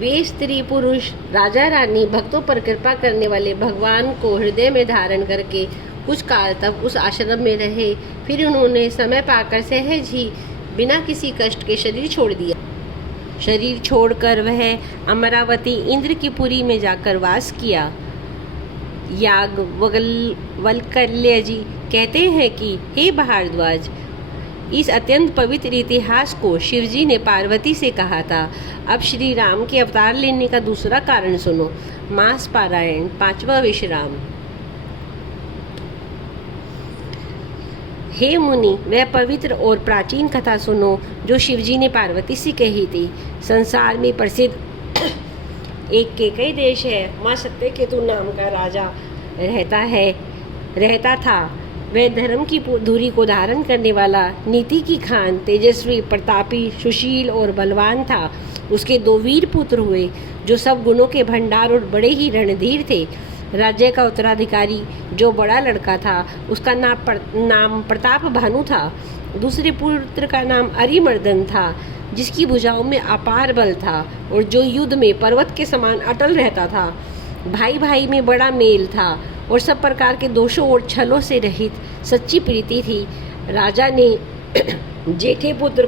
वे स्त्री पुरुष राजा रानी भक्तों पर कृपा करने वाले भगवान को हृदय में धारण करके कुछ काल तक उस आश्रम में रहे। फिर उन्होंने समय पाकर सहज ही बिना किसी कष्ट के शरीर छोड़ दिया। शरीर छोड़कर वह अमरावती इंद्र की पुरी में जाकर वास किया। याज्ञवल्क्य जी कहते हैं कि हे भारद्वाज, इस अत्यंत पवित्र इतिहास को शिवजी ने पार्वती से कहा था। अब श्री राम के अवतार लेने का दूसरा कारण सुनो। मास पारायण, 5वां विश्राम। हे मुनि, वह पवित्र और प्राचीन कथा सुनो जो शिवजी ने पार्वती से कही थी। संसार में प्रसिद्ध एक केकई देश है। वहाँ सत्यकेतु नाम का राजा रहता था। वह धर्म की धुरी को धारण करने वाला, नीति की खान, तेजस्वी, प्रतापी, सुशील और बलवान था। उसके 2 वीर पुत्र हुए जो सब गुणों के भंडार और बड़े ही रणधीर थे। राज्य का उत्तराधिकारी जो बड़ा लड़का था, उसका नाम प्रताप भानु था। दूसरे पुत्र का नाम अरिमर्दन था, जिसकी भुजाओं में अपार बल था और जो युद्ध में पर्वत के समान अटल रहता था। भाई भाई में बड़ा मेल था और सब प्रकार के दोषों और छलों से रहित सच्ची प्रीति थी। राजा ने जेठे पुत्र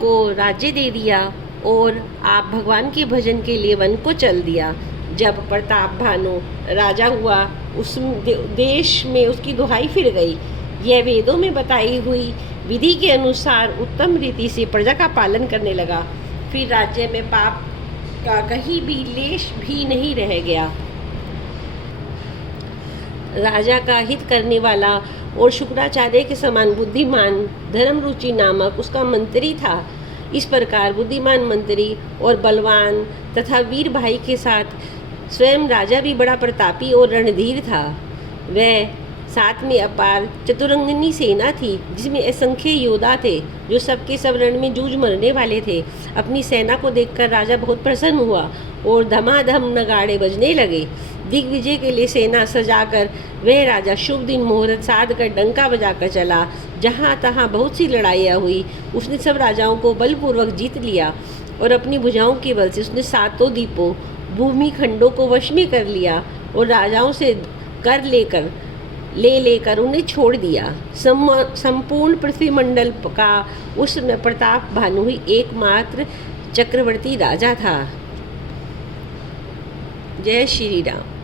को राज्य दे दिया और आप भगवान के भजन के लिए वन को चल दिया। जब प्रताप भानु राजा हुआ, उस देश में उसकी दुहाई फिर गई। यह वेदों में बताई हुई विधि के अनुसार उत्तम रीति से प्रजा का पालन करने लगा। फिर राज्य में पाप का कहीं भी लेश भी नहीं रह गया। राजा का हित करने वाला और शुक्राचार्य के समान बुद्धिमान धर्मरुचि नामक उसका मंत्री था। इस प्रकार बुद्धिमान मंत्री और बलवान तथा वीर भाई के साथ स्वयं राजा भी बड़ा प्रतापी और रणधीर था। वह साथ में अपार चतुरंगिनी सेना थी, जिसमें असंख्य योद्धा थे जो सबके सब रण में जूझ मरने वाले थे। अपनी सेना को देखकर राजा बहुत प्रसन्न हुआ और धमाधम नगाड़े बजने लगे। दिग्विजय के लिए सेना सजाकर वह राजा शुभ दिन मुहूर्त साध कर डंका बजाकर चला। जहाँ तहाँ बहुत सी लड़ाइयाँ हुई। उसने सब राजाओं को बलपूर्वक जीत लिया और अपनी भुजाओं के बल से उसने 7 द्वीपों भूमि खंडों को वश में कर लिया और राजाओं से कर लेकर उन्हें छोड़ दिया। संपूर्ण पृथ्वी मंडल का उस समय प्रताप भानु ही एकमात्र चक्रवर्ती राजा था। जय श्री राम।